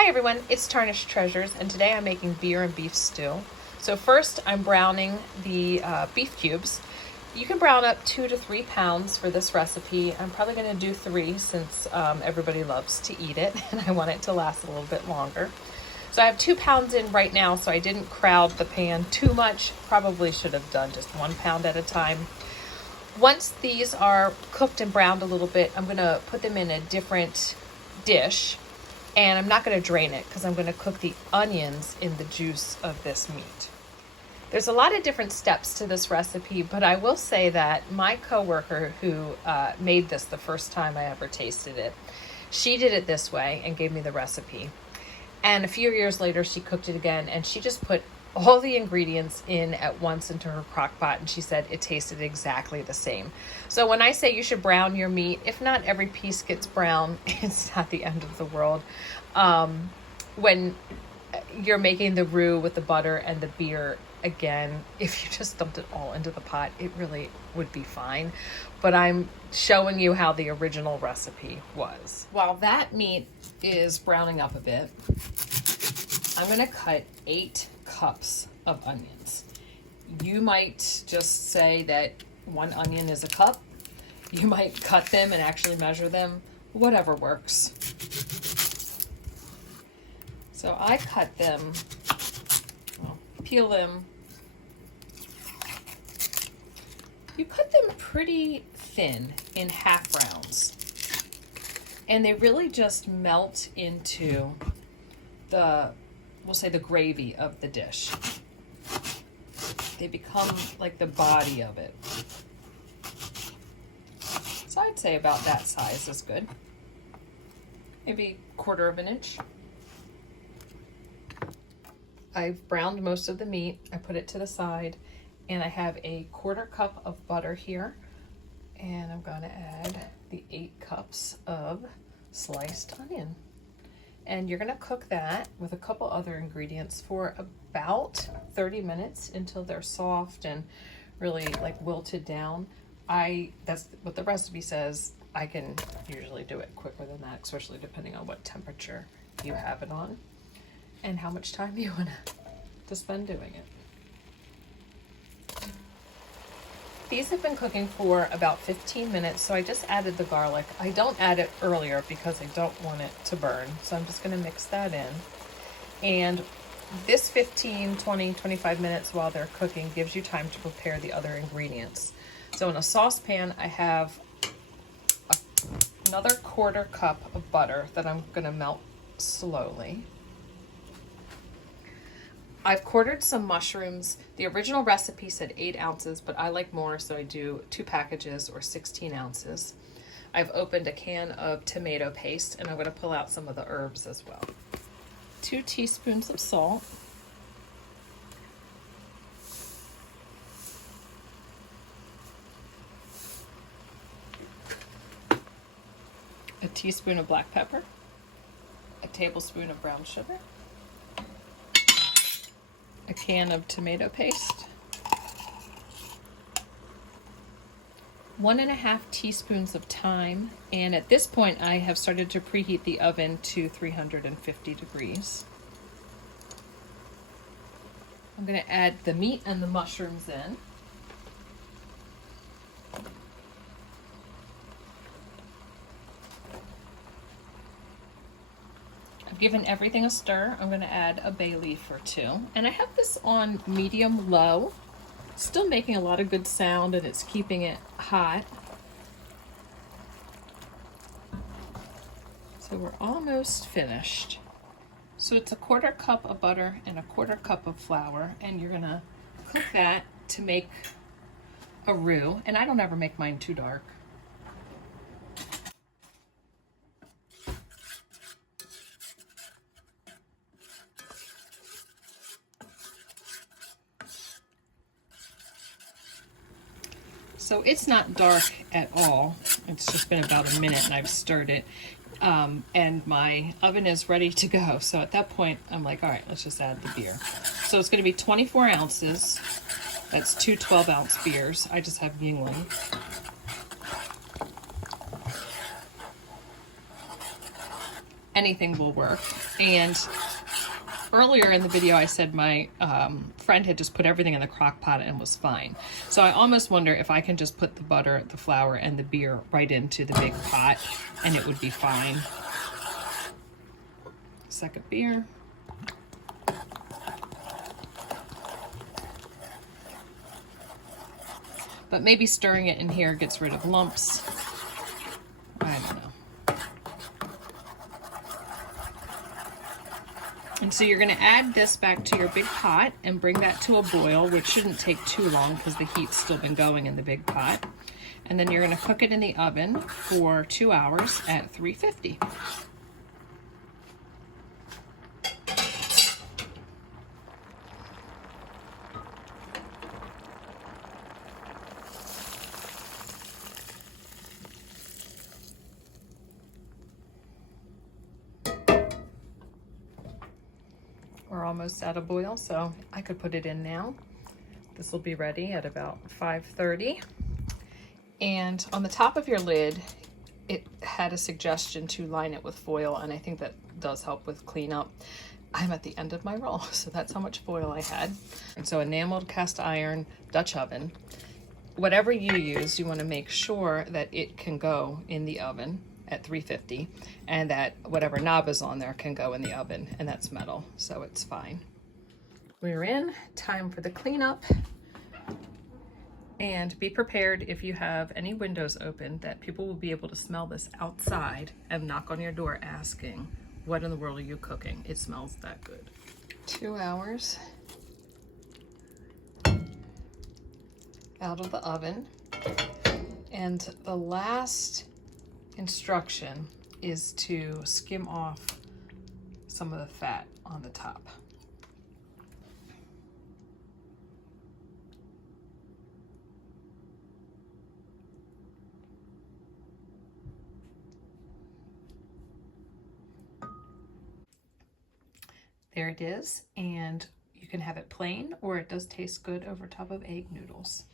Hi everyone, it's Tarnished Treasures, and today I'm making beer and beef stew. So first I'm browning the beef cubes. You can brown up 2 to 3 pounds for this recipe. I'm probably going to do 3 since everybody loves to eat it and I want it to last a little bit longer. So I have 2 pounds in right now, so I didn't crowd the pan too much. Probably should have done just 1 pound at a time. Once these are cooked and browned a little bit, I'm going to put them in a different dish. And I'm not going to drain it because I'm going to cook the onions in the juice of this meat. There's a lot of different steps to this recipe, but I will say that my coworker who made this the first time I ever tasted it, she did it this way and gave me the recipe. And a few years later, she cooked it again and she just put all the ingredients in at once into her crock pot, and she said it tasted exactly the same. So when I say you should brown your meat, if not every piece gets brown, it's not the end of the world. When you're making the roux with the butter and the beer, again, if you just dumped it all into the pot, it really would be fine. But I'm showing you how the original recipe was. While that meat is browning up a bit, I'm going to cut 8 cups of onions. You might just say that 1 onion is a cup. You might cut them and actually measure them. Whatever works. So I cut them, peel them. You cut them pretty thin in half rounds. And they really just melt into the, we'll say, the gravy of the dish. They become like the body of it. So I'd say about that size is good. Maybe 1/4 of an inch. I've browned most of the meat. I put it to the side, and I have a 1/4 cup of butter here. And I'm going to add the 8 cups of sliced onion. And you're going to cook that with a couple other ingredients for about 30 minutes until they're soft and really like wilted down. That's what the recipe says. I can usually do it quicker than that, especially depending on what temperature you have it on and how much time you want to spend doing it. These have been cooking for about 15 minutes, so I just added the garlic. I don't add it earlier because I don't want it to burn, so I'm just going to mix that in. And this 15, 20, 25 minutes while they're cooking gives you time to prepare the other ingredients. So in a saucepan, I have another 1/4 cup of butter that I'm going to melt slowly. I've quartered some mushrooms. The original recipe said 8 ounces, but I like more, so I do 2 packages or 16 ounces. I've opened a can of tomato paste, and I'm going to pull out some of the herbs as well. 2 teaspoons of salt. A teaspoon of black pepper. A tablespoon of brown sugar. A can of tomato paste, 1.5 teaspoons of thyme, and at this point I have started to preheat the oven to 350 degrees. I'm going to add the meat and the mushrooms in. Given everything a stir, I'm going to add a bay leaf or 2. And I have this on medium-low. Still making a lot of good sound, and it's keeping it hot. So we're almost finished. So it's a 1/4 cup of butter and a 1/4 cup of flour, and you're going to cook that to make a roux. And I don't ever make mine too dark. So it's not dark at all. It's just been about a minute and I've stirred it. And my oven is ready to go. So at that point, I'm like, all right, let's just add the beer. So it's going to be 24 ounces. That's 2 12-ounce beers. I just have Yingling. anything will work. And earlier in the video, I said my friend had just put everything in the crock pot and was fine. So I almost wonder if I can just put the butter, the flour, and the beer right into the big pot and it would be fine. Second beer. But maybe stirring it in here gets rid of lumps. I don't know. And so you're going to add this back to your big pot and bring that to a boil, which shouldn't take too long because the heat's still been going in the big pot. And then you're going to cook it in the oven for 2 hours at 350. We're almost at a boil, so I could put it in now. This will be ready at about 5:30. And on the top of your lid, it had a suggestion to line it with foil, and I think that does help with cleanup. I'm at the end of my roll, so that's how much foil I had. And so enameled cast iron Dutch oven. Whatever you use, you want to make sure that it can go in the oven at 350 and that whatever knob is on there can go in the oven, and that's metal, so it's fine. We're in. Time for the cleanup. And be prepared if you have any windows open that people will be able to smell this outside and knock on your door asking, what in the world are you cooking? It smells that good. 2 hours out of the oven. And the last instruction is to skim off some of the fat on the top. There it is, and you can have it plain or it does taste good over top of egg noodles.